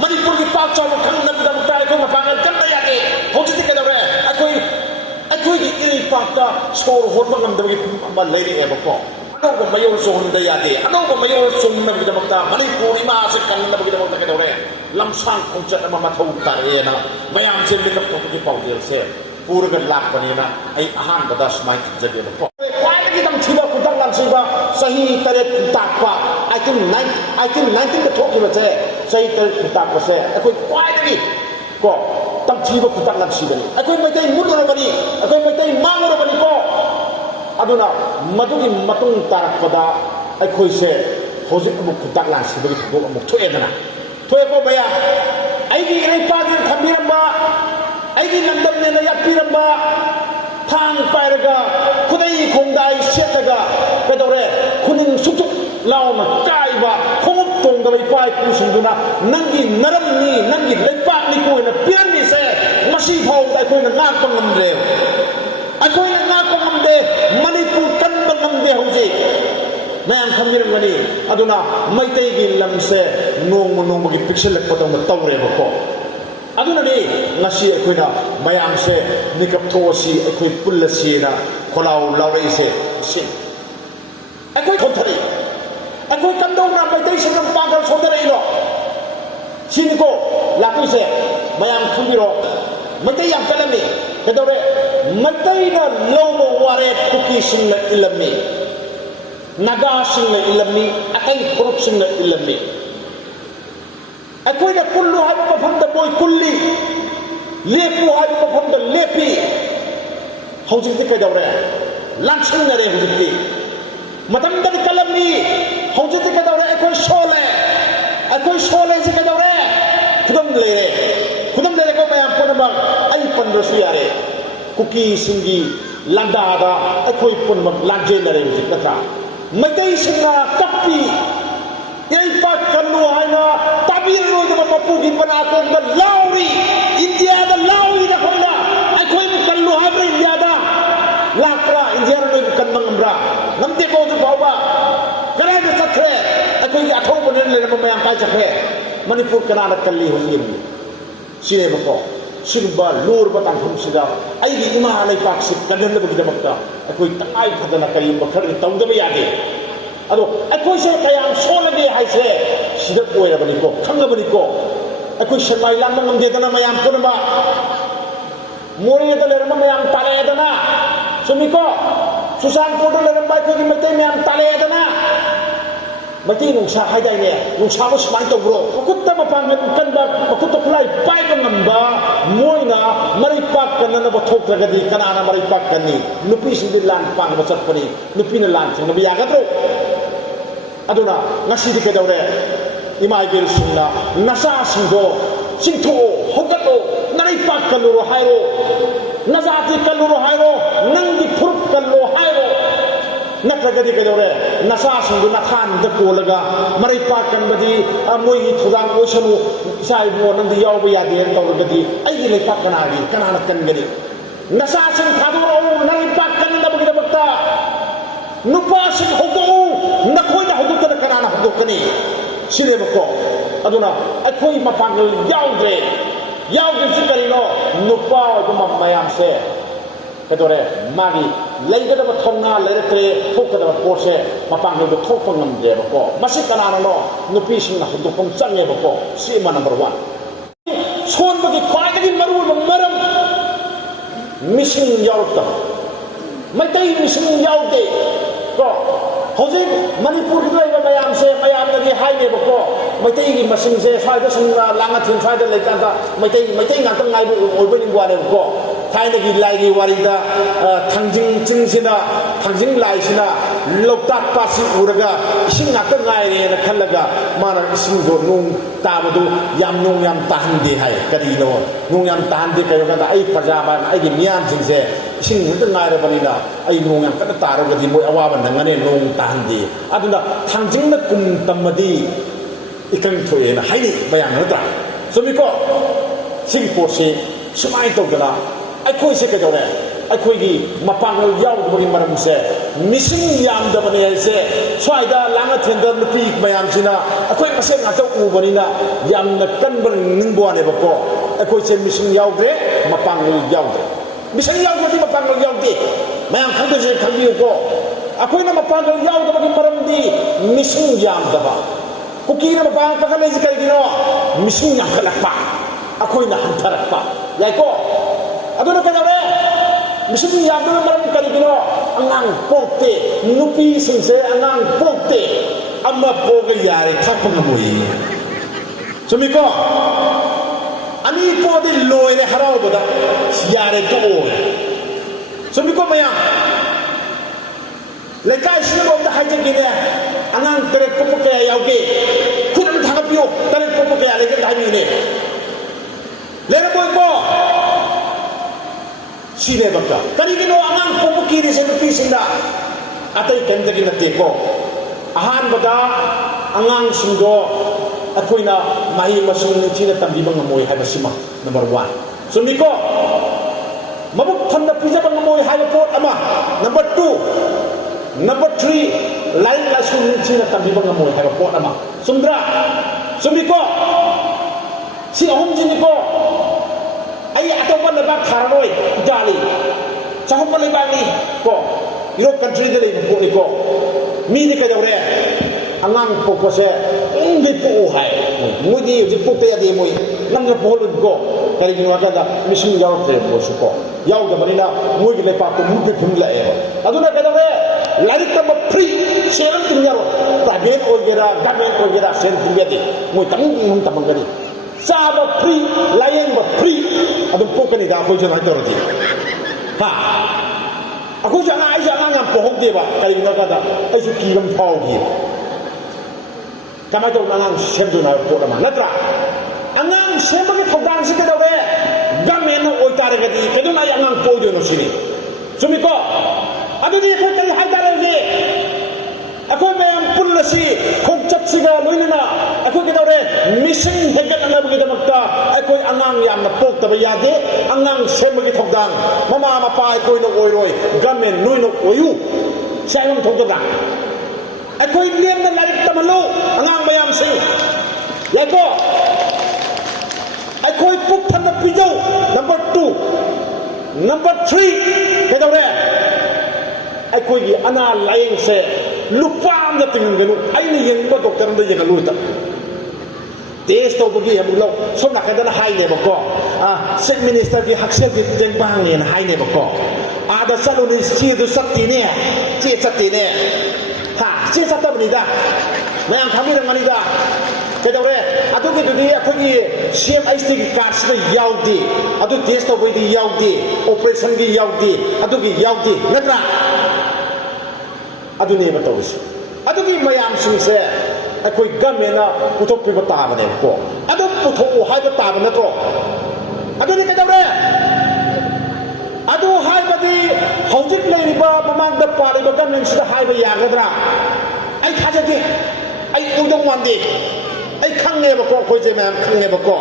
Manipur की पाक चावल खंड नब्बे का कोई मपांगल कर दिया के हो चुकी है दौरे कोई की इरी पाक का स्कोर होट पर नब्बे की मल ले रही है बको अनों को मयूर सोहन दिया के अनों को मयूर सोहन नब्बे की जमकता मणिपुर इमा से खंड नब्बे की जमकता के दौरे लम्सांग कुंचत नम्बर मथौ तारे ना मयाम से लिखत तो की पाउडर से पूरे का लाख बनी ना ऐ आहान बदा स्माइट जगे बको की तम छिबा कुतंग लांसीबा सही तरह कुताकपा I think 19 के थोक की बचे सही तरह कुताकपा से कोई क्वाइटली को तम छिबा कुतंग लांसीबनी कोई मते मुदरो बनी कोई मते मांगरो बनी को अदुना मदुगी मतुंग तारकपदा कोई से होजिक अमुक कुतंग लांसीबनी थोक अमुक थोएदना थोएको भया आइगी इरै पागिन थम्बिरम्बा आइगी लंदमने न यापिरम्बा थांग पायरगा खुदाई खोंदाई सेटगा पेदोरे खुनिंग सुचुक लाउना काइबा खोंगुप तोंगबा इपाई पुसिंदुना नंगी नरमनी नंगी लेपाकनी कोइना पिरमी से मसी फाउ अखोइना नाकपा ngamdre अखोइना नाकपा ngamde मणिपुर कनबा ngamde हौजे मैम खमिरमगनी अदुना मैतैगी लमसे नोंगमगी पिक्सलकपदोंग तौरेबको अदुननी ngasi अखोइना मयामसे निकप थोसी अखोइ पुल्लसीना खोलाउ लाउरेसे सि अखोइ थोथरी अखोइ कंदोंना मैतै सनम पागल सोदरेइनो सिनिको लाकुइसे मयाम खमिरो मैतै याम कलमी केदोरे मैतैना लोमो वारे कुकी सिंगना इलमी नागा सिंगना इलमी अकै ग्रुप सिंगना इलमी अखोइना कुल्लु हाबा मफमदा बोय कुल्ली लेपु हाबा मफमदा लेपी हौजिकति कैदौरे लांसंगरे हौजिकति मतमदि कलमी हौजिकति कैदौरे अखोइ सोले से कैदौरे खुदम लेरे को मयाम पुनमक आई पंद्रसु यारे कुकी सिंगी लांदादा अखोइ पुनमक लांजेनरे हौजिक नत्रा मैतै सिंगा कप्पी यही पाक कल्लू आयना ताबीर रोज में पप्पू की बना कर लाउरी इंडिया दा लाउरी दा खंगा अखोई में कल्लू हाब्रे इंडिया दा लाकरा इंडिया रे कन्नंग अमरा नमते को जो बाबा करे के सखरे अखोई अथो बने ले में हम काय सखरे मणिपुर कनाल कल्ली होई सिने बको सिगबा लोर बतां हमसिदा आईगी इमा आलै पाक से कदन बगी दमकता अखोई ताई फदना करी बखर तौदबे यादे अदो अखोई से कयाम सोलगे हाइसे सिदा कोयरबनिको खंगबनिको अखोई शर्माई लांग नंगदेदना मयाम पुनमा मोरियदा लेरम मयाम तालेदना सुमिको सुसान पोटो लेरम बाय कोगी मते मयाम तालेदना मते नुसा हाइदाइने नुसा को स्माइ तोब्रो मकुत्ता मपांग कनबा मकुत्ता खुलाई पाइ नंबा मोइना मरि पाक कनना बथोक्त्रगदि कनाना मरि पाक कनी नुपी सिंदि लान पांग बचतपनि नुपीना लान थंगबा यागद्रो अदुना ngasi kedawre imai ber singna nasa singdo singtho hokalo nari pak kaluro hairo nazati kaluro hairo nangi furup kallo hairo natragadi kedawre nasa singdo nakhan de kolaga mari pak kanbadi amoi gi thudang osanu sai bo nandi yawba yade tawragadi ai le pak kanagi kanana kangadi nasa sing thaduro nari pak kanda bagi bakta nupa sing hogo nakoina hudukana kanana hudukani sirebako aduna akhoi mapangal yaudre sikarino nupa ko mayam se kadore magi leigada ba thonga leretre thokada pose mapangal do thopangam de bako masi kanana no nupi sing na hudukong change bako sima number 1 son bagi khwai maru maram mission yaurta maitai mission yaude ko hoje manipur lai ba mayam se mayam da hai ne ba ko maitai gi machine se sai da sung langa thin sai da lai ka da maitai nga tang ngai bu oi ba ni wa ne ko thai ne gi lai gi wari da thangjing ching sina thangjing lai sina loktak pa si uraga ising nga tang ngai ne na khalaga mana ising do nung ta ba du yam nung yam tahan de hai kari no nung yam tahan de kayo ka da ai praja ba ai gi mian jing se ising nga ngai ra ba ni na ai nung yam ka ta ro ga di moi awa ba nang ne nung tahan de aduna thangjing na kum tamadi ikang thoye na hai ni bayang na ta so mi ko sing po se sumai to gala ai khoi se ka do re ꯑꯩꯈꯣꯏꯒꯤ ꯃꯄꯥꯡꯒꯜ ꯌꯥꯎꯗꯕꯒꯤ ꯃꯔꯝꯁꯦ ꯃꯤꯁꯤꯡ ꯌꯥꯝꯗꯕꯅꯤ ꯍꯥꯏꯁꯦ ꯁ꯭ꯋꯥꯏꯗ ꯂꯥꯡꯉꯊꯦꯟꯗ ꯅꯨꯄꯤ ꯃꯌꯥꯝꯁꯤꯅ ꯑꯩꯈꯣꯏ ꯃꯁꯦꯟ ꯉꯥꯛꯇ ꯎꯕꯅꯤꯅ ꯌꯥꯝꯅ ꯀꯟꯕ ꯅꯤꯡꯕ ꯋꯥꯅꯦꯕꯀꯣ ꯑꯩꯈꯣꯏꯁꯦ ꯃꯤꯁꯤꯡ ꯌꯥꯎꯗ꯭ꯔꯦ ꯃꯄꯥꯡꯒꯜ ꯌꯥꯎꯗ꯭ꯔꯦ ꯃꯤꯁꯤꯡ ꯌꯥꯎꯗ꯭ꯔꯗꯤ ꯃꯄꯥꯡꯒꯜ ꯌꯥꯎꯗꯦ ꯃꯌꯥꯝ ꯈꯪꯗꯣꯏꯁꯦ ꯈꯪꯕꯤꯌꯨꯀꯣ ꯑꯩꯈꯣꯏꯅ ꯃꯄꯥꯡꯒꯜ ꯌꯥꯎꯗꯕꯒꯤ ꯃꯔꯝꯗꯤ ꯃꯤꯁꯤꯡ ꯌꯥꯝꯗꯕ ꯀꯨꯀꯤꯅ ꯃꯄꯥꯡꯒꯜ ꯀꯟꯈꯠꯂꯛꯏꯁꯦ ꯀꯔꯤꯒꯤꯅꯣ ꯃꯤꯁꯤꯡ ꯌꯥꯝꯈꯠꯂꯛꯄ ꯑꯩꯈꯣꯏꯅ ꯍꯟꯊꯔꯛꯄ ꯌꯥꯏꯀꯣ ꯑꯗꯨꯅ ꯀꯩꯗꯧꯔꯦ ꯃꯤꯁꯤꯡ ꯌꯥꯝꯗꯕ ꯃꯔꯝ ꯀꯔꯤꯒꯤꯅꯣ ꯑꯉꯥꯡ ꯄꯣꯛꯇꯦ ꯅꯨꯄꯤꯁꯤꯡꯁꯦ ꯑꯉꯥꯡ ꯄꯣꯛꯇꯦ ꯑꯃ ꯄꯣꯛꯒ ꯌꯥꯔꯦ ꯊꯥꯛꯄ ꯉꯝꯃꯣꯏ ꯆꯨꯝꯃꯤꯀꯣ ꯑꯅꯤ ꯄꯣꯛꯑꯗꯤ ꯂꯣꯏꯔꯦ ꯍꯔꯥꯎꯕꯗ ꯌꯥꯔꯦ ꯇꯣꯛꯑꯣ ꯆꯨꯝꯃꯤꯀꯣ ꯃꯌꯥꯝ ꯂꯩꯀꯥꯏꯁꯤꯗ ꯑꯝꯇ ꯍꯥꯏꯖꯒꯦꯅꯦ ꯑꯉꯥꯡ ꯇꯔꯦꯠ ꯄꯣꯛꯄ ꯀꯌꯥ ꯌꯥꯎꯒꯦ ꯈꯨꯠ ꯑꯃ ꯊꯥꯒꯠꯄꯤꯌꯨ ꯇꯔꯦꯠ ꯄꯣꯛꯄ ꯀꯌꯥ ꯂꯩꯒꯦ ꯑꯝꯇ ꯍꯥꯏꯕꯤꯌꯨꯅꯦ ꯂꯩꯔꯝꯃꯣꯏꯀꯣ ꯁꯤꯅꯦꯕꯀ ꯀꯔꯤꯒꯤꯅꯣ ꯑꯉꯥꯡ ꯄꯣꯛꯄ ꯀꯤꯔꯤꯁꯦ ꯅꯨꯄꯤꯁꯤꯡꯗ ꯑꯇꯩ ꯀꯔꯤꯝꯇꯒꯤ ꯅꯠꯇꯦꯀꯣ ꯑꯍꯥꯟꯕꯗ ꯑꯉꯥꯡꯁꯤꯡꯗꯣ ꯑꯩꯈꯣꯏꯅ ꯃꯍꯩ ꯃꯁꯤꯡ ꯅꯤꯡꯊꯤꯅ ꯇꯝꯕꯤꯕ ꯉꯝꯃꯣꯏ ꯍꯥꯏꯕꯁꯤꯃ ꯅꯝꯕꯔ 1 ꯆꯨꯝꯃꯤꯀꯣ ꯃꯕꯨꯛ ꯊꯟꯅ ꯄꯤꯖꯕ ꯉꯝꯃꯣꯏ ꯍꯥꯏꯕ ꯄꯣꯠ ꯑꯃ ꯅꯝꯕꯔ 2 ꯅꯝꯕꯔ 3 ꯂꯥꯏꯔꯤꯛ ꯂꯥꯏꯁꯨ ꯅꯤꯡꯊꯤꯅ ꯇꯝꯕꯤꯕ ꯉꯝꯃꯣꯏ ꯍꯥꯏꯕ ꯄꯣꯠ ꯑꯃ ꯆꯨꯝꯗ꯭ꯔꯥ ꯆꯨꯝꯃꯤꯀꯣ ꯁꯤ ꯑꯍꯨꯝꯁꯤꯅꯤꯀꯣ ꯑꯩ ꯑꯇꯣꯞꯄ ꯂꯩꯕꯥꯛ ꯊꯥꯔꯔꯣꯏ ꯏꯇꯥꯂꯤ ꯆꯥꯎꯈꯠꯄ ꯂꯩꯕꯥꯛꯅꯤ ꯀꯣ ꯌꯨꯔꯣꯞ ꯀꯟꯇ꯭ꯔꯤꯗ ꯂꯩꯕ ꯄꯣꯠꯅꯤꯀꯣ ꯃꯤꯗꯤ ꯀꯩꯗꯧꯔꯦ ꯑꯉꯥꯡ ꯄꯣꯛꯄꯁꯦ ꯄꯨꯡꯗꯤ ꯄꯣꯛꯎ ꯍꯥꯏ ꯃꯣꯏꯗꯤ ꯍꯧꯖꯤꯛ ꯄꯣꯛꯄ ꯌꯥꯗꯦ ꯃꯣꯏ ꯅꯪꯅ ꯄꯣꯛꯍꯜꯂꯣꯏꯀꯣ ꯀꯔꯤꯒꯤꯅꯣ ꯍꯥꯏꯀꯥꯟꯗ ꯃꯤꯁꯤꯡ ꯌꯥꯎꯔꯛꯇ꯭ꯔꯦ ꯃꯣꯏꯁꯨ ꯀꯣ ꯌꯥꯎꯗꯕꯅꯤꯅ ꯃꯣꯏꯒꯤ ꯂꯩꯄꯥꯛꯇꯣ ꯃꯨꯛꯀꯤ ꯐꯨꯝꯂꯛꯑꯦꯕ ꯑꯗꯨꯅ ꯀꯩꯗꯧꯔꯦ ꯂꯥꯏꯔꯤꯛ ꯇꯝꯕ ꯐ꯭ꯔꯤ ꯁꯦꯜ ꯑꯃ ꯇꯤꯡ ꯌꯥꯔꯣꯏ ꯄ꯭ꯔꯥꯏꯚꯦꯠ ꯑꯣꯏꯒꯦꯔꯥ ꯒꯚꯔꯟꯃꯦꯟ ꯑꯣꯏꯒꯦꯔꯥ ꯁꯦꯜ ꯇꯤꯡ ꯌꯥꯗꯦ ꯃꯣꯏ ꯇꯝꯅꯤꯡ ꯇꯝꯃꯝꯒꯅꯤ ꯆꯥꯕ ꯐ꯭ꯔꯤ ꯂꯥꯌꯦꯡꯕ ꯐ꯭ꯔꯤ ꯑꯗꯨꯝ ꯄꯣꯛꯀꯅꯤꯗ ꯑꯩꯈꯣꯏꯁꯨ ꯑꯗꯨꯃꯥꯏꯅ ꯇꯧꯔꯗꯤ ꯍꯥ ꯑꯩꯈꯣꯏꯁꯨ ꯑꯩꯁꯨ ꯑꯉꯥꯡ ꯌꯥꯝ ꯄꯣꯛꯍꯧꯗꯦꯕ ꯀꯔꯤꯒꯤꯅꯣ ꯍꯥꯏꯀꯥꯟꯗ ꯑꯩꯁꯨ ꯀꯤꯕ ꯑꯃ ꯐꯥꯎꯈꯤꯌꯦꯕ ꯀꯃꯥꯏꯅ ꯇꯧꯅ ꯑꯉꯥꯡ ꯁꯦꯝꯗꯣꯏꯅꯣ ꯍꯥꯏꯕ ꯄꯣꯠ ꯑꯃ ꯅꯠꯇ꯭ꯔꯥ ꯑꯉꯥꯡ ꯁꯦꯝꯕꯒꯤ ꯊꯧꯗꯥꯡꯁꯤ ꯀꯩꯗꯧꯔꯦ ꯒꯃꯦꯟꯅ ꯑꯣꯏꯇꯥꯔꯒꯗꯤ ꯀꯩꯗꯧꯅ ꯑꯩ ꯑꯉꯥꯡ ꯄꯣꯛꯗꯣꯏꯅꯣ ꯁꯤꯅꯤ ꯆꯨꯝꯃꯤꯀꯣ ꯑꯗꯨꯗꯤ ꯑꯩꯈꯣই ꯀꯔꯤ ꯍꯥꯏꯇꯥꯔꯦ ꯑꯩꯈꯣꯏ ꯃꯌꯥꯝ ꯄꯨꯜꯂꯁꯤ ꯈꯣꯡꯆꯠꯁꯤꯒ ꯂꯣꯏꯅꯅ ꯑꯩꯈꯣꯏ ꯀꯩꯗꯧꯔꯦ ꯃꯤꯁꯤꯡ ꯍꯦꯟꯒꯠꯅꯕꯒꯤꯗꯃꯛꯇ ꯑꯩꯈꯣꯏ ꯑꯉꯥꯡ ꯌꯥꯝꯅ ꯄꯣꯛꯇꯕ ꯌꯥꯗꯦ ꯑꯉꯥꯡ ꯁꯦꯝꯕꯒꯤ ꯊꯧꯗꯥꯡ ꯃꯃꯥ ꯃꯄꯥ ꯑꯩꯈꯣꯏꯅ ꯑꯣꯏꯔꯣꯏ ꯒꯃꯦꯟ ꯅꯣꯏꯅ ꯑꯣꯏꯌꯨ ꯁꯤ ꯍꯥꯏꯐꯝ ꯊꯣꯛꯇꯕ꯭ꯔꯥ ꯑꯩꯈꯣꯏ ꯂꯦꯝꯅ ꯂꯥꯏꯔꯤꯛ ꯇꯝꯍꯜꯂꯨ ꯑꯉꯥꯡ ꯃꯌꯥꯝꯁꯤꯡ ꯌꯥꯏꯀꯣ ꯑꯩꯈꯣই ꯄꯨꯛ ꯊꯟꯅ ꯄꯤꯖꯧ ꯅꯝꯕꯔ 2 ꯅꯝꯕꯔ 3 ꯀꯩꯗꯧꯔꯦ ꯑꯩꯈꯣꯏꯒꯤ ꯑꯅꯥ ꯂꯥꯌꯦꯡꯁꯦ ꯂꯨꯄꯥ ꯑꯃꯗ ꯇꯤꯡꯍꯟꯒꯅꯨ ꯑꯩꯅ ꯌꯦꯡꯕ ꯗꯣꯛꯇꯔ ꯑꯃꯗ ꯌꯦꯡꯍꯜꯂꯨꯗ ꯇꯦꯁ ꯇꯧꯕꯒꯤ ꯑꯃꯨꯛ ꯂꯧ ꯁꯣꯝ ꯅꯥꯀꯟꯗꯅ ꯍꯥꯏꯅꯦꯕꯀꯣ ꯆꯤꯐ ꯃꯤꯅꯤꯁꯇꯔꯒꯤ ꯍꯛꯁꯦꯜꯒꯤ ꯇꯦꯡꯕꯥꯡꯅꯦꯅ ꯍꯥꯏꯅꯦꯕꯀꯣ ꯑꯥꯗ ꯆꯠꯂꯨꯅꯤ ꯆꯦꯗꯨ ꯆꯠꯇꯦꯅꯦ ꯆꯦ ꯆꯠꯇꯦꯅꯦ ꯆꯦ ꯆꯠꯇꯕꯅꯤꯗ ꯃꯌꯥꯝ ꯈꯪꯕꯤꯔꯝꯒꯅꯤꯗ ꯀꯩꯗꯧꯔꯦ ꯑꯗꯨꯒꯤꯗꯨꯗꯤ ꯑꯩꯈꯣꯏꯒꯤ CMHTꯒꯤ ꯀꯥꯔꯗꯁꯤꯗ ꯌꯥꯎꯗꯦ ꯑꯗꯨ ꯇꯦꯁ ꯇꯧꯕꯩꯗꯤ ꯌꯥꯎꯗꯦ ꯑꯣꯄꯔꯦꯁꯟꯒꯤ ꯌꯥꯎꯗꯦ ꯑꯗꯨꯒꯤ ꯌꯥꯎꯗꯦ ꯅꯠꯇ꯭ꯔꯥ ꯑꯗꯨꯅꯦꯕ ꯇꯧꯔꯤꯁꯦ ꯑꯗꯨꯒꯤ ꯃꯌꯥꯝꯁꯤꯡꯁꯦ ꯑꯩꯈꯣꯏ ꯒꯃꯦꯟꯅ ꯄꯨꯊꯣꯛꯄꯤꯕ ꯇꯥꯕꯅꯦꯕꯀꯣ ꯑꯗꯨ ꯄꯨꯊꯣꯛꯎ ꯍꯥꯏꯕ ꯇꯥꯕ ꯅꯠꯇ꯭ꯔꯣ ꯑꯗꯨꯗꯤ ꯀꯩꯗꯧꯔꯦ ꯑꯗꯨ ꯍꯥꯏꯕꯗꯤ ꯍꯧꯖꯤꯛ ꯂꯩꯔꯤꯕ ꯃꯃꯥꯡꯗ ꯄꯥꯜꯂꯤꯕ ꯒꯃꯦꯟꯁꯤꯗ ꯍꯥꯏꯕ ꯌꯥꯒꯗ꯭ꯔꯥ ꯑꯩ ꯊꯥꯖꯗꯦ ꯑꯩ ꯑꯣꯏꯗꯧ ꯃꯥꯟꯗꯦ ꯑꯩ ꯈꯪꯉꯦꯕꯀꯣ ꯑꯩꯈꯣꯏꯁꯦ ꯃꯌꯥꯝ ꯈꯪꯉꯦꯕꯀꯣ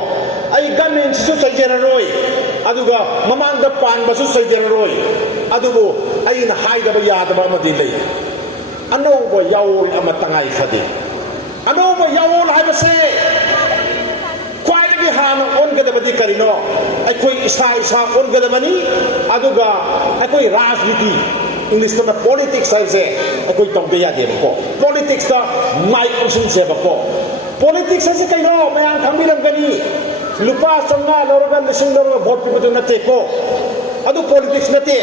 ꯑꯩ ꯒꯃꯦꯟꯁꯤꯁꯨ ꯆꯩꯖꯔꯔꯣꯏ ꯑꯗꯨꯒ ꯃꯃꯥꯡꯗ ꯄꯥꯟꯕꯁꯨ ꯆꯩꯖꯔꯔꯣꯏ ꯑꯗꯨꯕꯨ ꯑꯩꯅ ꯍꯥꯏꯗꯕ ꯌꯥꯗꯕ ꯑꯃꯗꯤ ꯂꯩ ꯑꯅꯧꯕ ꯌꯥꯑꯣꯜ ꯑꯃ ꯇꯉꯥꯏ ꯐꯗꯦ ꯑꯅꯧꯕ ꯌꯥꯑꯣꯜ ꯍꯥꯏꯕꯁꯦ ꯈ꯭ꯋꯥꯏꯗꯒꯤ ꯍꯥꯟꯅ ꯑꯣꯟꯒꯗꯕꯗꯤ ꯀꯔꯤꯅꯣ ꯑꯩꯈꯣꯏ ꯏꯁꯥ ꯑꯣꯟꯒꯗꯕꯅꯤ ꯑꯗꯨꯒ ꯑꯩꯈꯣꯏ ꯔꯥꯖꯅꯤꯇꯤ ꯏꯪꯂꯤꯁꯇꯅ ꯄꯣꯂꯤꯇꯤꯛꯁ ꯍꯥꯏꯕꯁꯦ ꯑꯩꯈꯣꯏ ꯇꯧꯗ ꯌꯥꯗꯦꯕꯀꯣ ꯄꯣꯂꯤꯇꯤꯛꯁꯇ ꯃꯥꯏ ꯑꯣꯟꯁꯤꯟꯁꯦꯕꯀꯣ ꯄꯣꯂꯤꯇꯤꯛꯁ ꯍꯥꯏꯁꯦ ꯀꯩꯅꯣ ꯃꯌꯥꯝ ꯈꯪꯕꯤꯔꯝꯒꯅꯤ ꯂꯨꯄꯥ 500 ꯂꯧꯔꯒ 1000 ꯂꯧꯔꯒ ꯚꯣꯠ ꯄꯤꯕꯗꯨ ꯅꯠꯇꯦꯀꯣ ꯑꯗꯨ ꯄꯣꯂꯤꯇꯤꯛꯁ ꯅꯠꯇꯦ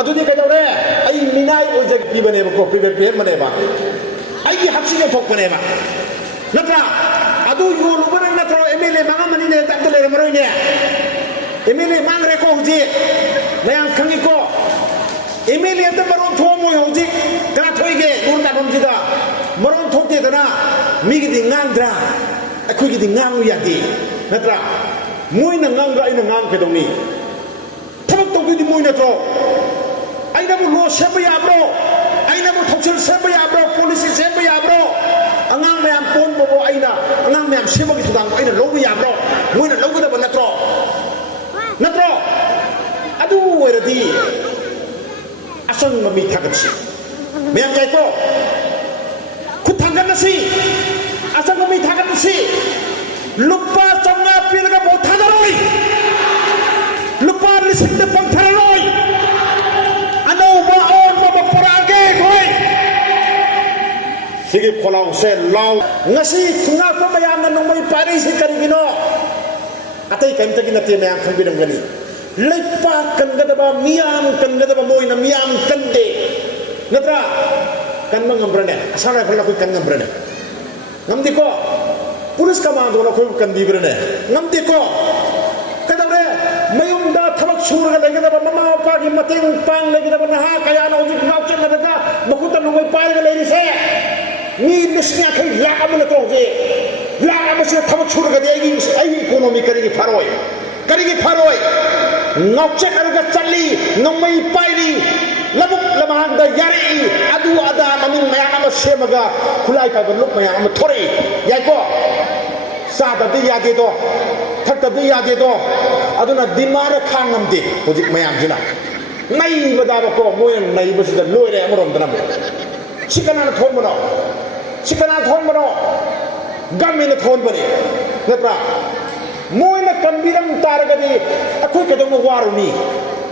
ꯑꯗꯨꯗꯤ ꯀꯩꯗꯧꯔꯦ ꯑꯩ ꯃꯤꯅꯥꯏ ꯑꯣꯏꯖꯒ ꯄꯤꯕꯅꯦꯕꯀꯣ ꯄꯤꯍꯟꯕꯅꯦꯕ ꯑꯩꯒꯤ ꯍꯛꯁꯤꯡ ꯊꯣꯛꯄꯅꯦꯕ ꯅꯠꯇ꯭ꯔꯥ ꯑꯗꯨ ꯌꯣꯜꯂꯨꯕ ꯅꯪ ꯅꯠꯇ꯭ꯔꯣ MLA ꯃꯥꯡꯉꯝꯃꯅꯤꯅꯦ ꯑꯝꯇ ꯂꯩꯔꯝꯃꯔꯣꯏꯅꯦ MLA ꯃꯥꯡꯈ꯭ꯔꯦꯀꯣ ꯍꯧꯖꯤꯛ ꯃꯌꯥꯝ ꯈꯪꯉꯤꯀꯣ MLA ꯑꯝꯇ ꯃꯔꯣꯟ ꯊꯣꯛꯑꯝꯃꯣꯏ ꯍꯧꯖꯤꯛ ꯀꯅꯥ ꯊꯣꯛꯏꯒꯦ ꯂꯣꯟ ꯇꯥꯟꯐꯝꯁꯤꯗ ꯃꯔꯣꯟ ꯊꯣꯛꯇꯦꯗꯅ ꯃꯤꯒꯤꯗꯤ ꯉꯥꯡꯗ꯭ꯔꯥ ꯑꯩꯈꯣꯏꯒꯤꯗꯤ ꯉꯥꯡꯉꯨ ꯌꯥꯗꯦ ꯅꯠꯇ꯭ꯔꯥ ꯃꯣꯏꯅ ꯉꯥꯡꯗ꯭ꯔꯥ ꯑꯩꯅ ꯉꯥꯡꯒꯗꯧꯅꯤ ꯊꯕꯛ ꯇꯧꯗꯣꯏꯗꯤ ꯃꯣꯏ ꯅꯠꯇ꯭ꯔꯣ ꯑꯩꯅꯕꯨ ꯂꯣ ꯁꯦꯝꯕ ꯌꯥꯕ꯭ꯔꯣ ꯑꯩꯅꯕꯨ ꯊꯧꯁꯤꯜ ꯁꯦꯝꯕ ꯌꯥꯕ꯭ꯔꯣ ꯄꯣꯂꯤꯁꯤ ꯁꯦꯝꯕ ꯌꯥꯕ꯭ꯔꯣ ꯑꯉꯥꯡ ꯃꯌꯥꯝ ꯄꯣꯟꯕꯕꯨ ꯑꯩꯅ ꯑꯉꯥꯡ ꯃꯌꯥꯝ ꯁꯦꯝꯕꯒꯤ ꯊꯧꯗꯥꯡꯗꯣ ꯑꯩꯅ ꯂꯧꯕ ꯌꯥꯕ꯭ꯔꯣ ꯃꯣꯏꯅ ꯂꯧꯒꯗꯕ ꯅꯠꯇ꯭ꯔꯣ ꯑꯗꯨ ꯑꯣꯏꯔꯗꯤ asang mami thagatsi mayam jai ko khut thanganasi asang mami thagatsi lupa chamna pilga bo thadaroi lupa lisinde pangtharoi anova on ba parage khoi sigi kholau se law ngasi thunga ko mayam na nongmai pari se karigino atai kaimta gi nati mayam khambirang gani leipa kangadaba miyam kangadaba moina miyam kande natra kan mangambrane asana phalla koi kan ngambrane ngamdi ko pulis commando la koi kan dibrane ngamdi ko kadare mayumda thabak surga legedaba mama pa gi mateng pang legedaba na ha kaya na ujik naw chen daga makutan ngoi pai ga leiri se ni nisnya khai la amna to je la amse thabak surga de ai economy kari faroi ngaucek arga chali nongmai pairi labuk lamang da yari adu ada mamin mayam ama semaga khulai ka luk mayam ama thori yai ko sa da bi ya de do thak da bi ya de do aduna dimara khangam de hojik mayam jina nai bada ba ko moy nai ba sida loire amarom danam sikana thon mono gamin thon bari natra moina kambirang taragadi akoi kadong waruni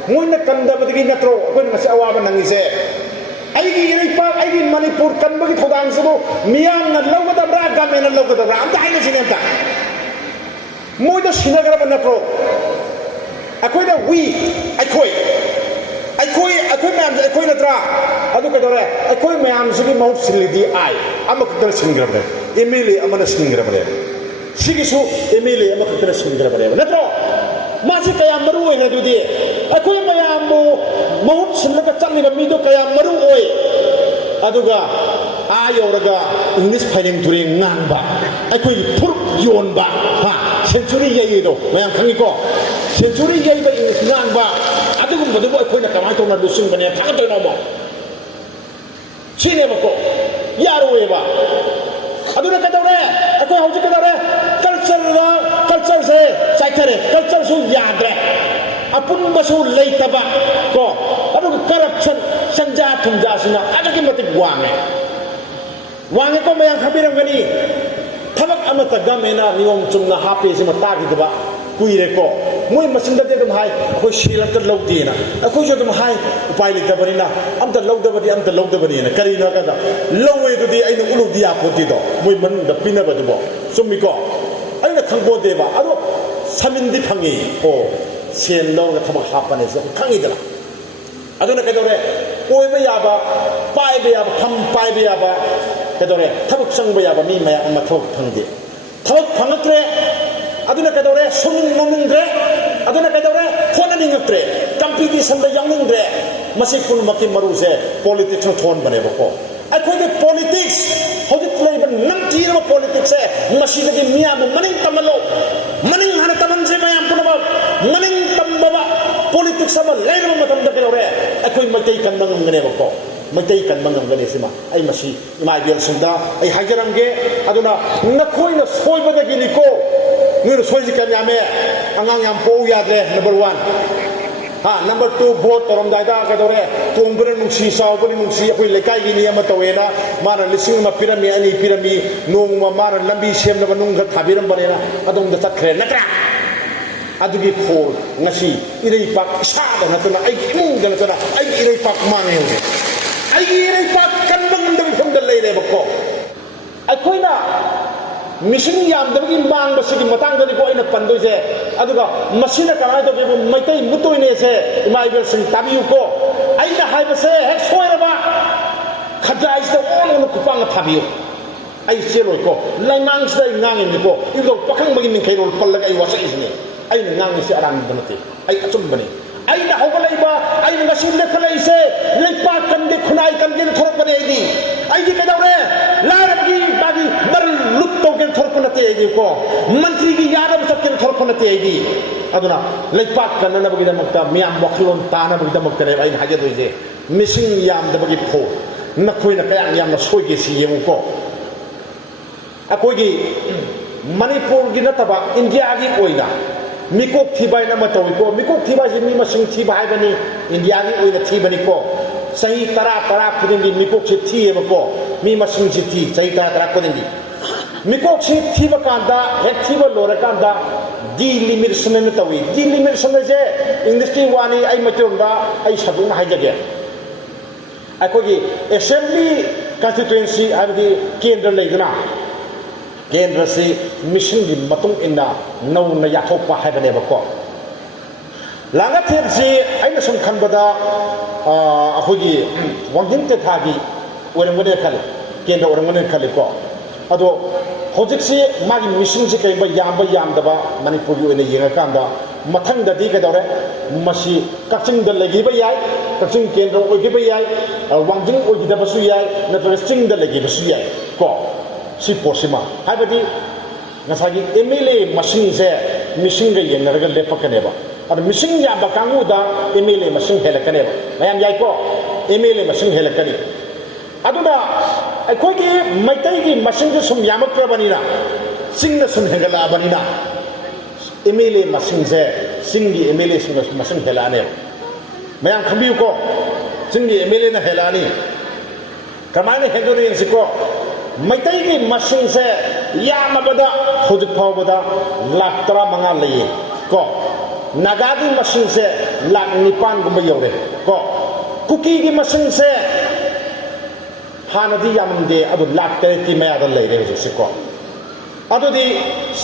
moina kandabadi natro akoi masi awaba nangise aigi iripa aigi manipur kanbagi thodang sabo miyam na lawada bra game na lawada bra amta haina sinenta moida sinagra ba natro akoi da wi akoi mayam akoi natra adu kadore akoi mayam sigi maut silidi ai amak kadar singra emili amana singra sigisu emili ama kakra singra bare natro masi kaya maru oi na dudi akoi mayam mo mahut silaga chaliga mido kaya maru oi aduga ayoraga english phaning turi ngangba akoi phur yonba ha century yai do mayam khangi ko century yai ba english ngangba adugum bodu akoi na kamai to na dusing bane thang to no mo chine ba ko yaro oi ba aduna kadore akoi hauji kadore culture se saitare culture su yadre apun basu leitaba ko adu corruption sanja thunja sina adagi matik wange ko mayang khabirang gani thabak amata gamena niom chumna hape se matagi daba kuire ko moi masinda de dum hai ko shira ta lawdi na ko jo dum hai upai le dabari na amta lawdabadi na kari na kada lawe du di aina ulu dia ko ti do moi man da pina ba do summi ko aina thangbo de ba ado samindi phangi o sen law ga thabak hapane se khangi dala aduna kadore koi ba ya ba pai ba ya ba tham pai ba ya ba kadore thabak sang ba ya ba mi maya amma thabak phangde thabak phangatre aduna kadore suning nomingre aduna kadore khona ningatre competition da yangningre masi kun maki maru se politics thon bane ba ko akoi de politics hodi play ban nam tira politics se masi de miya maning tamalo maning hana taman se mayam punaba maning tambaba politics sama lain matam da kadore akoi matai kan mangam ngane ba ko matai kan mangam ngane sima ai masi mai bial sunda ai hajaramge aduna nakoi na soi ba da gini ko ngur soi kan yame angang yam po yadre number 1 ha number 2 vote torom daida ka dore tongbere nungsi saubani nungsi apoi lekai gi ni ama tawena mara lising ma pirami ani pirami nongma mara lambi semna banung ga thabiram banena adong da takre nakra adugi phol ngasi irei pak sa da natuna ai mung da natuna ai irei pak mane ai irei pak kan bang ndam thong da leire bakko ai koina mission yam dabagi mang basigi matang dani ko ina pandoi se aduga masina kanai to be maitai mutoi ne se imai bel sing tabiu ko aina haiba se hek soiraba khadai se on ku pang tabiu ai seloi ko laimang se ngang ni ko ido pakang bagi min khairol pallaga ai wasa isni ai ngang se arang banati ai achum bani ai na hobalai ba ai ngasin le khalai se leipa kan de khunai kan de thorok bane di ai di kadawre larabgi bagi bar lutto gen thorkonate di ko mantri gi yada bi sakken thorkonate di aduna leipa kan na bagi da makta miyam wakhilon ta na bagi da makta ne ai haje do je missing yam da bagi pho na khoi na kayang yam na soi ge si yemu ko akoi gi manipur gi na taba india gi oina mikok thibai na matawi ko mikok thibai ji mi masing thibai bani india gi oina thibani ko सही तरा खुदी मिकोक से थीबको मी मसिंग से थी सही तरा खुदी मिकोक से थीब कांदा हेक थीब लोरकांदा डिलिमिटेशन तवी डिलिमिटेशन से इंडस्ट्री वानी आई मचोंदा आई सबुन हाइजगे अखोगी असेंबली कंस्टिट्यूएंसी आदि केंद्र लेदना केंद्र से मिशन की मतुंग इन्ना नौना याथोपा हाइबनेबको लांगाथेब से अइना सुम खनबदा अखोगी वांगिंग तेथागी ओरंगने खल केंद्र ओरंगने खलेको अदो हौजिक से मागी मिशन से कई यामदबा मणिपुर की ओइना येंगाकांदा मथंगददी कदौरे मसी कक्चिंग लगिबा याय कक्चिंग केंद्र ओगिबा याय वांगिंग ओगिदबसु याय नत्र चिंग लगिबसु याय को सी पोसिमा हाबदी ngасagi MLA machine se machine ga yenaraga lepakane ba ad machine ya ba kangu da MLA machine helakane ba mayam yai ko MLA machine helakane aduna akhoi gi maitai gi machine ju sum yamakra banina sing na sum hegala banina MLA machine se sing gi MLA sum machine helane mayam khambiu ko sing gi MLA na helani kamane hedori siko maitai gi machine se यामबदा हुजुक फावबदा lakh 15 लइए को नागादी machine से लाख 9 गुम you're को cookie की machine से हानदी यामदे अदु लाख 3 की मयादा लइरे हुजुक को अदुदी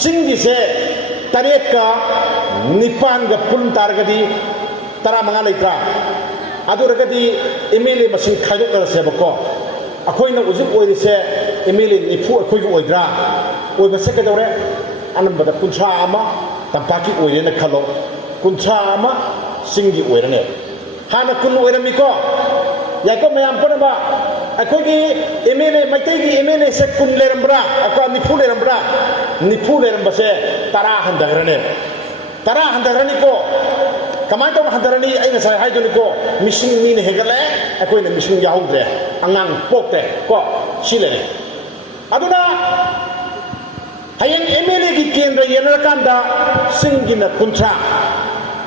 सिंगी से 3 का 9 गा पुन तारगदी 15 लइत्रा अदुरगदी एमएलए मशीन खाइदोक रसेबको अखोइना उजुक ओइरिसे MLA निफु अखोइ ओइद्रा ओइबसे कदौरे अनंबदा कुंछा अमा तंपाकी ओइरेना खलो कुंछा अमा सिंगी ओइरने हाना कुन ओइरमिको याको मयाम पनबा अखोइगी MLA मैतै की MLA से कुन लेरमब्रा अखो निफु लेरमबसे तरा हंदरनिको कमाई तो हंदरनी आई नसाय हाइदोनिको मिशिंग मीन हेगले अखोइना मिशिंग याहुद्रे अंगांग पोक्ते को सिलेने अदुना हयंग MLA की केंद्र येनरकांदा सिंगिना कुंथ्रा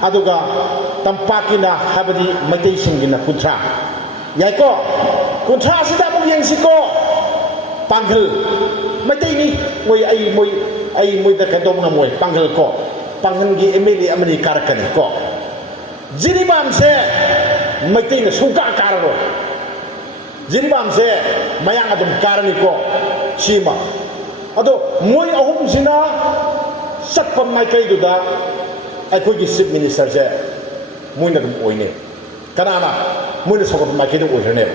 अदुगा तंपाकिना हाबदी मैतै सिंगिना कुंथ्रा याइको कुंथ्रा सिदा मु येंसिको पांगल मैतैनी मोय मोय दा कदोम ना मोय पांगल को पांगल की MLA अमरी कारकनी को जिरिबाम से मैतैना सुका काररो जिरिबाम से मयांग अदुम कारनी को सीमा अदो मोय अहुम सिना सत्प माइकैदुदा अखोगी चीफ मिनिस्टर से मोयना दम ओइने कनाना मोयना सगत माइकैदु ओइरने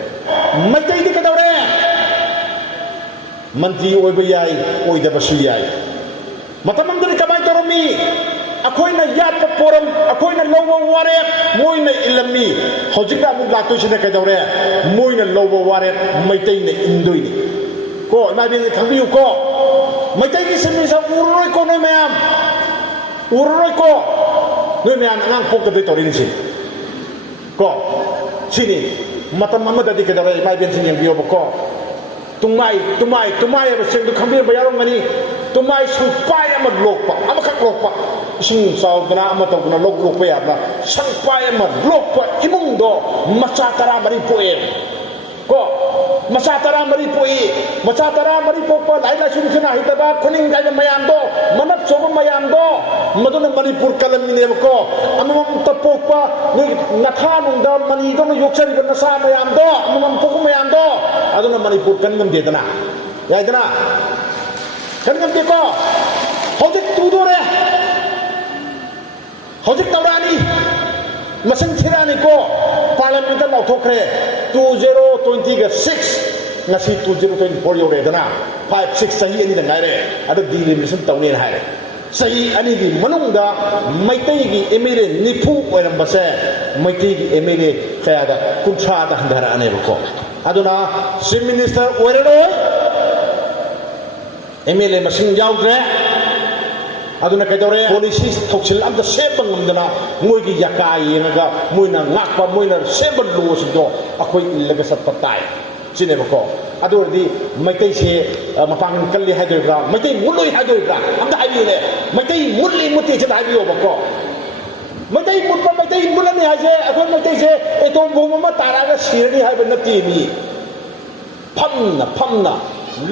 माइकैदि कदौरे मंत्री ओइबा याय ओइदबसु याय मतमंदरि कमाय तोरमी अखोइना यात पोरम अखोइना लौबा वारे मोयना इलमी हौजिका अमु लातोसिना कदौरे मोयना लौबा वारे मैतैना इंदोइनी को माबिन खंबियु को मैतै की सिमिसा उरोय को नय मयाम उरोय को नय मयाम अंगां पोकदे तोरिनसि को सिनि मतम अमददि कदरे माबिन सिनि बियो को तुमाई बसेंदु खंबिय बयारंगनी तुमाई सुपाय अम लोकपा अमखक लोकपा इसिं सावदना अम तौदना लोकपा याबना संपाय अम लोकपा इमुंगदो मचा तरा मरि पोए को मचा तरा मरी पोप लाइला सुनसना हितबा खुनिंग गाय मयामदो मनप सोब मयामदो मदुन मणिपुर कलमिनेबको अमम तपोपा नि नखा नुंदा मनीदो योक्सरि नसा मयामदो अमम पोक मयामदो अदुन मणिपुर कनगम देदना याइदना कनगम देको हौजिक तुदोरे हौजिक तवरानी मसंग थिरानी को parliament लाउथोखरे 2026 ngasi 2024 yore dana 5-6 sahi ani da ngaire ada delimitation tawne haire sahi ani gi manungda maitai gi MLA nifu oiram base maitai gi MLA kaya da kuncha da handara ane ko aduna chief minister oirero MLA masing yaudre aduna kadore policies thoksil am da sebang amdana moi gi yakai yenga moina ngakpa moina sebang lo sido akoi illaga sat patai सिनेबको अदोरदी Meitei से मपांग कल्ली हाइदोग्रा मैतै मुलुई हाइदोग्रा अमदा हाइबियोले मैतै मुल्ली मुति से हाइबियो बको मैतै मुत्पा ꯃꯩꯇꯩ ꯃꯨꯠꯂꯅꯤ ꯍꯥꯏꯁꯦ ꯑꯩꯈꯣꯏ ꯃꯩꯇꯩꯁꯦ atom bomb ꯑꯃ ꯇꯥꯔꯛꯑꯒ ꯁꯤꯔꯅꯤ ꯍꯥꯏꯕ ꯅꯠꯇꯦ ꯃꯤ ꯐꯝꯅ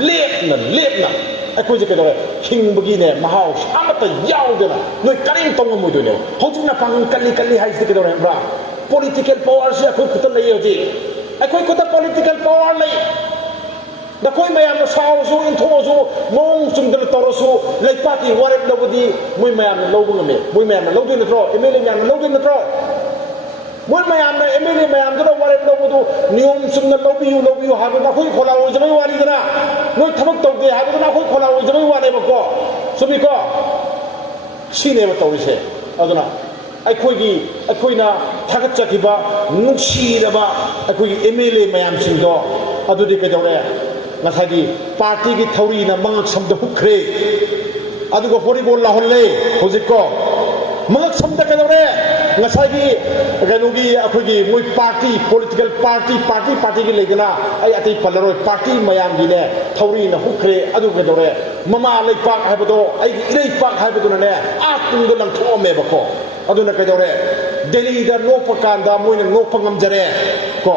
ꯂꯦꯞꯅ ꯑꯩꯈꯣꯏꯁꯦ ꯀꯩꯗꯧꯔꯦ ꯍꯤꯡꯕꯒꯤꯅꯦ ꯃꯍꯥꯎ ꯑꯃꯠꯇ ꯌꯥꯎꯗꯅ ꯅꯣꯏ ꯀꯔꯤꯝ ꯇꯧꯉꯝꯃꯣꯏꯗꯣꯏꯅꯦꯕ ꯍꯧꯖꯤꯛꯅ ꯄꯥꯡꯒꯜ ꯀꯜꯂꯤ ꯍꯥꯏꯁꯤꯗꯤ ꯀꯩꯗꯧꯔꯦ ꯍꯥꯏꯕ꯭ꯔꯥ ꯄꯣꯂꯤꯇꯤꯀꯦꯜ ꯄꯥꯋꯔꯁꯦ ꯑꯩꯈꯣꯏ ꯈꯨꯠꯇ ꯂꯩ ꯍꯧꯖꯤꯛ ꯑꯩꯈꯣꯏ ꯈꯨꯠꯇ ꯄꯣꯂꯤꯇꯤꯀꯦꯜ ꯄꯥꯋꯔ ꯂꯩ ꯅꯈꯣꯏ ꯃꯌꯥꯝꯅ ꯁꯥꯎꯔꯁꯨ ꯏꯟꯊꯣꯛꯑꯁꯨ ꯃꯑꯣꯡ ꯆꯨꯝꯗꯅ ꯇꯧꯔꯁꯨ ꯂꯩꯄꯥꯛꯀꯤ ꯋꯥꯔꯦꯞ ꯂꯧꯕꯗꯤ ꯃꯣꯏ ꯃꯌꯥꯝꯅ ꯂꯧꯕ ꯉꯝꯃꯦ ꯃꯣꯏ ꯃꯌꯥꯝꯅ ꯂꯧꯗꯣꯏ ꯅꯠꯇ꯭ꯔꯣ MLA ꯃꯌꯥꯝꯅ ꯂꯧꯗꯣꯏ ꯅꯠꯇ꯭ꯔꯣ ꯃꯣꯏ ꯃꯌꯥꯝꯅ MLA ꯃꯌꯥꯝꯗꯨꯅ ꯋꯥꯔꯦꯞ ꯂꯧꯕꯗꯨ ꯅꯤꯌꯣꯝ ꯆꯨꯝꯅ ꯂꯧꯕꯤꯌꯨ ꯍꯥꯏꯕꯗꯨꯅ ꯑꯩꯈꯣꯏ ꯈꯣꯜꯂꯥꯎ ꯑꯣꯏꯖꯕꯩ ꯋꯥꯅꯤꯗꯅ ꯅꯣꯏ ꯊꯕꯛ ꯇꯧꯗꯦ ꯍꯥꯏꯕꯗꯨꯅ ꯑꯩꯈꯣꯏ ꯈꯣꯜꯂꯥꯎ ꯑꯣꯏꯖꯕꯩ ꯋꯥꯅꯦꯕꯀꯣ ꯆꯨꯝꯃꯤꯀꯣ ꯁꯤꯅꯦꯕ ꯇꯧꯔꯤꯁꯦ ꯑꯗꯨꯅ ꯑꯩꯈꯣꯏꯅ ꯊꯥꯒꯠꯆꯈꯤꯕ ꯅꯨꯡꯁꯤꯔꯕ ꯑꯩꯈꯣꯏꯒꯤ MLA ꯃꯌꯥꯝꯁꯤꯡꯗो ꯑꯗꯨꯗꯤ ꯀꯩꯗꯧꯔꯦ ꯉꯁꯥꯏꯒꯤ ꯄꯥꯔꯇꯤꯒꯤ ꯊꯧꯔꯤꯅ ꯃꯉꯛ ꯁꯝꯗ ꯍꯨꯛꯈ꯭ꯔꯦ ꯑꯗꯨꯒ ꯚꯣꯂꯤꯕꯣꯜ ꯂꯥꯎꯍꯜꯂꯦ ꯍꯧꯖꯤꯛꯀꯣ ꯃꯉꯛ ꯁꯝꯗ ꯀꯩꯗꯧꯔꯦ ꯉꯁꯥꯏꯒꯤ ꯀꯩꯅꯣꯒꯤ ꯑꯩꯈꯣꯏꯒꯤ ꯃꯣꯏ ꯄꯥꯔꯇꯤ ꯄꯣꯂꯤꯇꯤꯀꯦꯜ ꯄꯥꯔꯇꯤꯒꯤ ꯂꯩꯗꯅ ꯑꯩ ꯑꯇꯩ ꯄꯜꯂꯔꯣꯏ ꯄꯥꯔꯇꯤ ꯃꯌꯥꯝꯒꯤꯅꯦ ꯊꯧꯔꯤꯅ ꯍꯨꯛꯈ꯭ꯔꯦ ꯑꯗꯨ ꯀꯩꯗꯧꯔꯦ ꯃꯃꯥ ꯂꯩꯄꯥꯛ ꯍꯥꯏꯕꯗꯣ ꯑꯩꯒꯤ ꯏꯔꯩꯄꯥꯛ ꯍꯥꯏꯕꯗꯨꯅꯅꯦ ꯇꯨꯡꯗ ꯂꯪꯊꯣꯛꯑꯝꯃꯦꯕꯀꯣ ꯑꯗꯨꯅ ꯀꯩꯗꯧꯔꯦ ꯗꯦꯜꯂꯤꯗ ꯅꯣꯛꯄ ꯀꯥꯟꯗ ꯃꯣꯏꯅ ꯅꯣꯛꯄ ꯉꯝꯖꯔꯦ ꯀꯣ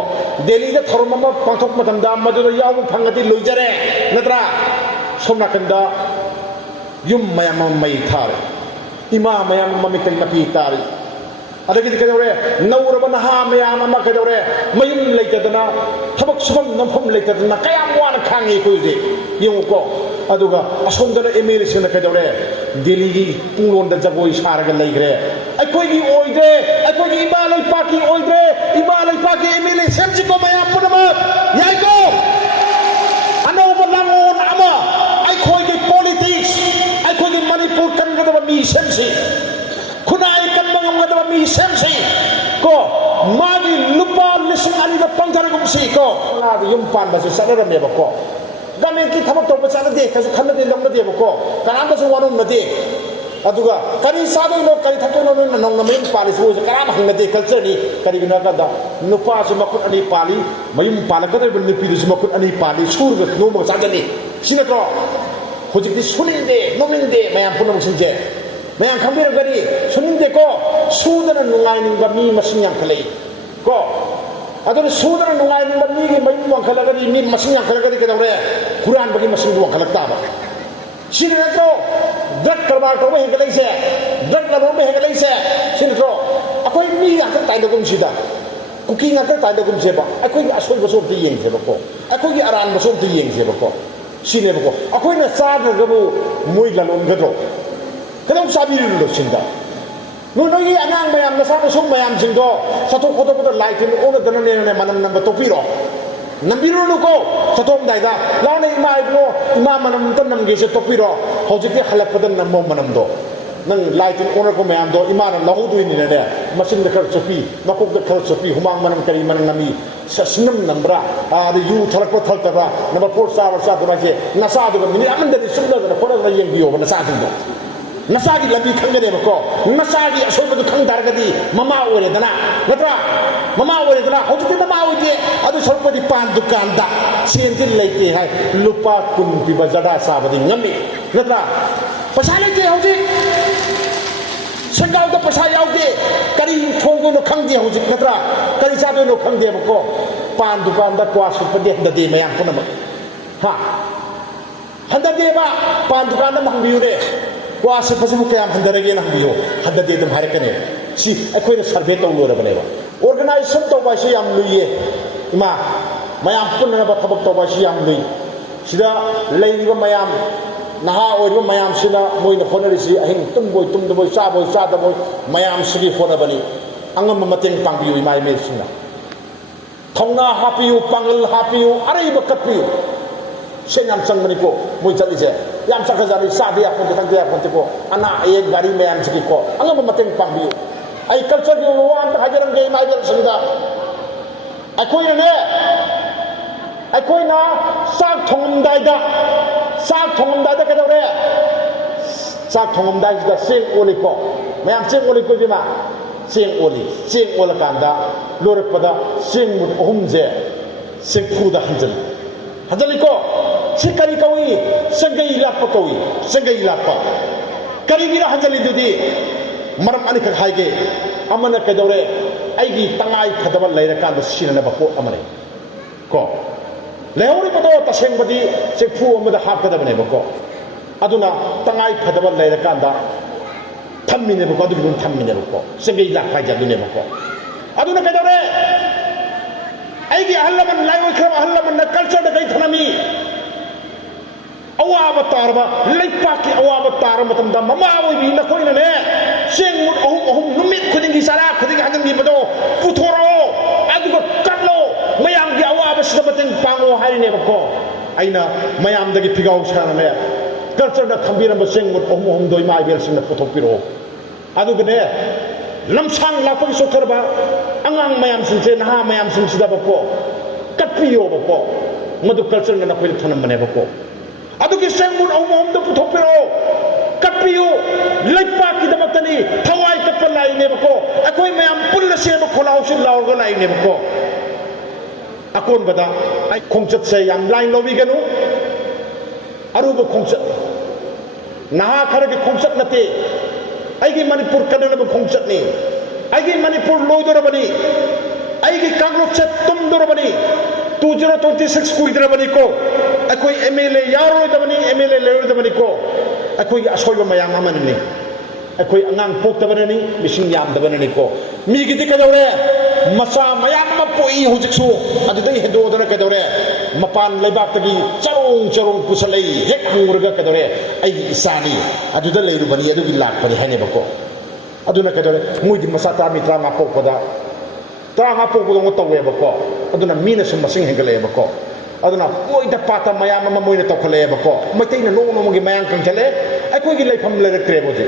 ꯗꯦꯜꯂꯤꯗ ꯊꯧꯔꯝ ꯑꯃ ꯄꯥꯡꯊꯣꯛꯄ ꯃꯇꯝꯗ ꯃꯗꯨꯗ ꯌꯥꯎꯕ ꯐꯪꯉꯗꯤ ꯂꯣꯏꯖꯔꯦ ꯅꯠꯇ꯭ꯔꯥ ꯁꯣꯝ ꯅꯥꯀꯟꯗ ꯌꯨꯝ ꯃꯌꯥꯝ ꯑꯃ ꯃꯩ ꯊꯥꯔꯦ ꯏꯃꯥ ꯃꯌꯥꯝ ꯃꯃꯤꯠꯇ ꯃꯄꯤ ꯇꯥꯔꯤ ꯑꯗꯒꯤꯗꯤ ꯀꯩꯗꯧꯔꯦ ꯅꯧꯔꯕ ꯅꯍꯥ ꯃꯌꯥꯝ ꯑꯃ ꯀꯩꯗꯧꯔꯦ ꯃꯌꯨꯝ ꯂꯩꯇꯗꯅ ꯊꯕꯛ ꯁꯨꯐꯝ ꯅꯣꯝꯐꯝ ꯂꯩꯇꯗꯅ ꯀꯌꯥꯝ ꯋꯥꯅ ꯈꯥꯡꯉꯤ ꯑꯩꯈꯣꯏ ꯍꯧꯖꯤꯛ ꯌꯦꯡꯉꯨꯀꯣ ꯑꯗꯨꯒ ꯑꯁꯣꯝꯗꯅ MLAꯁꯤꯡꯅ ꯀꯩꯗꯧꯔꯦ ꯗꯦꯜꯂꯤꯒꯤ ꯄꯨꯡꯂꯣꯟꯗ ꯖꯒꯣꯏ ꯁꯥꯔꯒ ꯂꯩꯈ꯭ꯔꯦ ꯑꯩꯈꯣꯏꯒꯤ ꯑꯣꯏꯗ꯭ꯔꯦ ꯑꯩꯈꯣꯏꯒꯤ ꯏꯃꯥ ꯂꯩꯄꯥꯛꯀꯤ ꯑꯣꯏꯗ꯭ꯔꯦ ꯏꯃꯥ ꯂꯩꯄꯥꯛꯀꯤ MLA ꯁꯦꯝꯁꯤꯀꯣ ꯃꯌꯥꯝ ꯄꯨꯝꯅꯃꯛ ꯌꯥꯏꯀꯣ ꯑꯅꯧꯕ ꯂꯥꯡꯑꯣꯟ ꯑꯃ ꯑꯩꯈꯣꯏꯒꯤ ꯄꯣꯂꯤꯇꯤꯛꯁ ꯑꯩꯈꯣꯏꯒꯤ ꯃꯅꯤꯄꯨꯔ ꯀꯟꯒꯗꯕ ꯃꯤ ꯁꯦꯝꯁꯤ ꯈꯨꯟꯅꯥꯏ ꯀꯟꯕ ꯉꯝꯒꯗꯕ ꯃꯤ ꯁꯦꯝꯁꯤ ꯀꯣ ꯃꯥꯒꯤ ꯂꯨꯄꯥ 2,000 ꯄꯪꯊꯔꯒꯨꯝꯁꯤ ꯀꯣ ꯌꯨꯝ ꯄꯥꯟꯕꯁꯦ ꯆꯠꯅꯔꯝꯃꯦꯕꯀꯣ ꯒꯃꯦꯟꯒꯤ ꯊꯕꯛ ꯇꯧꯕ ꯆꯠꯅꯗꯦ ꯀꯩꯁꯨ ꯈꯟꯅꯗꯦ ꯂꯧꯅꯗꯦꯕꯀꯣ ꯀꯅꯥꯝꯇꯁꯨ ꯋꯥꯔꯧꯅꯗꯦ ꯑꯗꯨꯒ ꯀꯔꯤ ꯆꯥꯗꯣꯏꯅꯣ ꯀꯔꯤ ꯊꯛꯇꯣꯏꯅꯣ ꯅꯣꯏꯅ ꯅꯧꯅ ꯃꯌꯨꯝ ꯄꯥꯜꯂꯤꯁꯤ ꯑꯣꯏꯁꯦ ꯀꯅꯥꯝ ꯍꯪꯅꯗꯦ ꯀꯜꯆꯔꯅꯤ ꯀꯔꯤꯒꯤꯅꯣ ꯍꯥꯏꯕꯀꯥꯟꯗ ꯅꯨꯄꯥꯁꯨ ꯃꯈꯨꯠ 2 ꯄꯥꯜꯂꯤ ꯃꯌꯨꯝ ꯄꯥꯜꯂꯛꯀꯗꯧꯔꯤꯕ ꯅꯨꯄꯤꯗꯨꯁꯨ ꯃꯈꯨꯠ 2 ꯄꯥꯜꯂꯤ ꯁꯨꯔꯒ ꯅꯣꯝꯃꯒ ꯆꯥꯖꯅꯤ ꯁꯤ ꯅꯠꯇ꯭ꯔꯣ ꯍꯧꯖꯤꯛꯇꯤ ꯁꯨꯅꯤꯡꯗꯦ ꯅꯣꯝꯅꯤꯡꯗꯦ ꯃꯌꯥꯝ ꯄꯨꯝꯅꯃꯛꯁꯤꯡꯁꯦ ꯃꯌꯥꯝ ꯈꯪꯕꯤꯔꯝꯒꯅꯤ ꯁꯨꯅꯤꯡꯗꯦꯀꯣ ꯁꯨꯗꯅ ꯅꯨꯡꯉꯥꯏꯅꯤꯡꯕ ꯃꯤ ꯃꯁꯤꯡ ꯌꯥꯝꯈꯠꯂꯛꯏ ꯀꯣ ꯑꯗꯨꯅ ꯁꯨꯗꯅ ꯅꯨꯡꯉꯥꯏꯅꯤꯡꯕ ꯃꯤꯒꯤ ꯃꯌꯨꯝ ꯋꯥꯡꯈꯠꯂꯒꯗꯤ ꯃꯤ ꯃꯁꯤꯡ ꯌꯥꯝꯈꯠꯂꯒꯗꯤ ꯀꯩꯗꯧꯔꯦ ꯍꯨꯔꯥꯟꯕꯒꯤ ꯃꯁꯤꯡꯗꯨ ꯋꯥꯡꯈꯠꯂꯛ ꯇꯥꯕ sini netro drug karbar to me hegelai se drug laro me hegelai se sini netro akoi mi ata tai dogum sida cooking ata tai dogum se ba akoi asoi baso ti yeng se ba ko akoi gi aran baso ti yeng se ba ko sini ba ko akoi na sa ga bu moi lalom gadro kadam sabi ru lo sinda no no yi anang mayam na sa baso mayam singdo sa to ko to light in ona dana ne manam number to piro Nambiru ko sa tom dai da la nei mai bo ima manam tan nam ge se topiro hojiti halak padan nam mo manam do nang light in owner ko mayam do ima na lahu du ni ne machine de khar chopi makok de khar chopi humang manam kari manam nami sa snam nambra a de yu thalak ko thal ta ba number 4 sa ba ke na sa du ni aman de sum da ko na yeng bi yo na sa du nasagi labi khangane ba ko nasagi asoba du khang dar ga di mama ore dana natra mama ore dana hojiti mama ore adu sorpadi pan dukan da sentin leite hai lupa kun pi bazada sa ba di ngami natra pasale je hoji sengau da pasa yau de kari thongo no khang de hoji natra kari sa do no khang de ba ko pan dukan da kwa su pa de da de mayam ko na ha handa de ba pan dukan da mang biu de Wah sepasmu kaya handarage na biyo handade dum harekane si ekoi na survey to lo rabane ba organization to ba si yam luye ima mayam pun na ba thabak to ba si yam lui sida leiba mayam naha oiba mayam sina moi na khonari si ahing tum do boy sa da boy mayam sigi phona bani angam mateng pang biyo ima email sina thongna hapiu pangal hapiu arai ba kapiu senam sang mani ko moi chali je yam sa khazari sa dia pon tang dia pon ko ana ye gari me yam siki ko anga mateng pang biu ai culture yo wan ta hajaram ge mai bel sunda akoi na sak thongum dai da ka dore sak thongum dai da sing oli ko mayam sing oli ko bima sing ola kanda lore pada sing mun ohum je sing pu da hanjali ko sikari kawi segai lapa kari gira hanjali dudi maram ani ka haige amana kadore aigi tangai khadaba leira kan sinana ba pot amane ko leori pato taseng badi chekphu amada hakadaba ne ba ko aduna tangai khadaba leira kan da thammine ba ko adu gun thammine ba ko sengai la kha jadune ba ko aduna kadore aigi ahlaman laiwa khram ahlaman na culture da kai thanami awaba tarba leipaki awaba tar matamda mama oi na koina ne sengmut ohum numit khudingi sara khudingi hangi bado puthoro aduga katlo mayam gi awaba sida bateng pango hairi ne bako aina mayam dagi pigau sana ne culture na thambira ba sengmut ohum doi mai bel sina puthopiro aduga ne lamsang lapagi sotarba angang mayam sinse naha mayam sin sida bako katpiyo bako madu culture na khoi thanam ne bako adugi sengmun ohum da puthopiro kapiyo leipaki da matani thawai kapalai ne bako akoi mayam pulla se ba kholau sin law ga lai ne bako akon bada ai khongchat se yam line lobi ganu aruba khongchat naha khara ge khongchat nate ai ge manipur kadana ba khongchat ni ai ge manipur loidora bani ai ge kangrok chat tum dora bani 2026 kuidra bani ko akoi MLA yaro da bani MLA leyo da bani ko akoi asoi ba mayam amanani akoi angang pok da bani mising yam da bani ko mi gi ka dawre masa mayam ma poi hujiksu adu dai hendo da ka dawre mapan leibak tagi charong pusalai hek hurga ka dawre ai isani adu da leiru bani adu gi lak bani hane ba ko adu na ka dawre mui di masa ta mi tra ma pok pada tra ma pok bo tawe ba ko adu na mina sum masing hengale ba ko aduna koi da pata mayam ma moina to khale ba ko matai na no no gi mayang kang chale akoi gi leifam le rekre bo je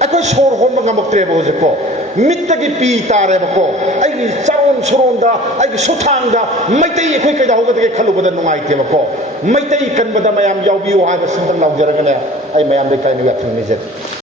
akoi sor hom ma ngam tre bo je ko mitta gi pi tare ba ko ai gi charon suron da ai gi suthang da matai akoi kai da hoga de khalu ba da nungai te ba ko matai kan ba da mayam yaw bi wa ba sindam law jara ga ne ai mayam de kai ni wa thang ni je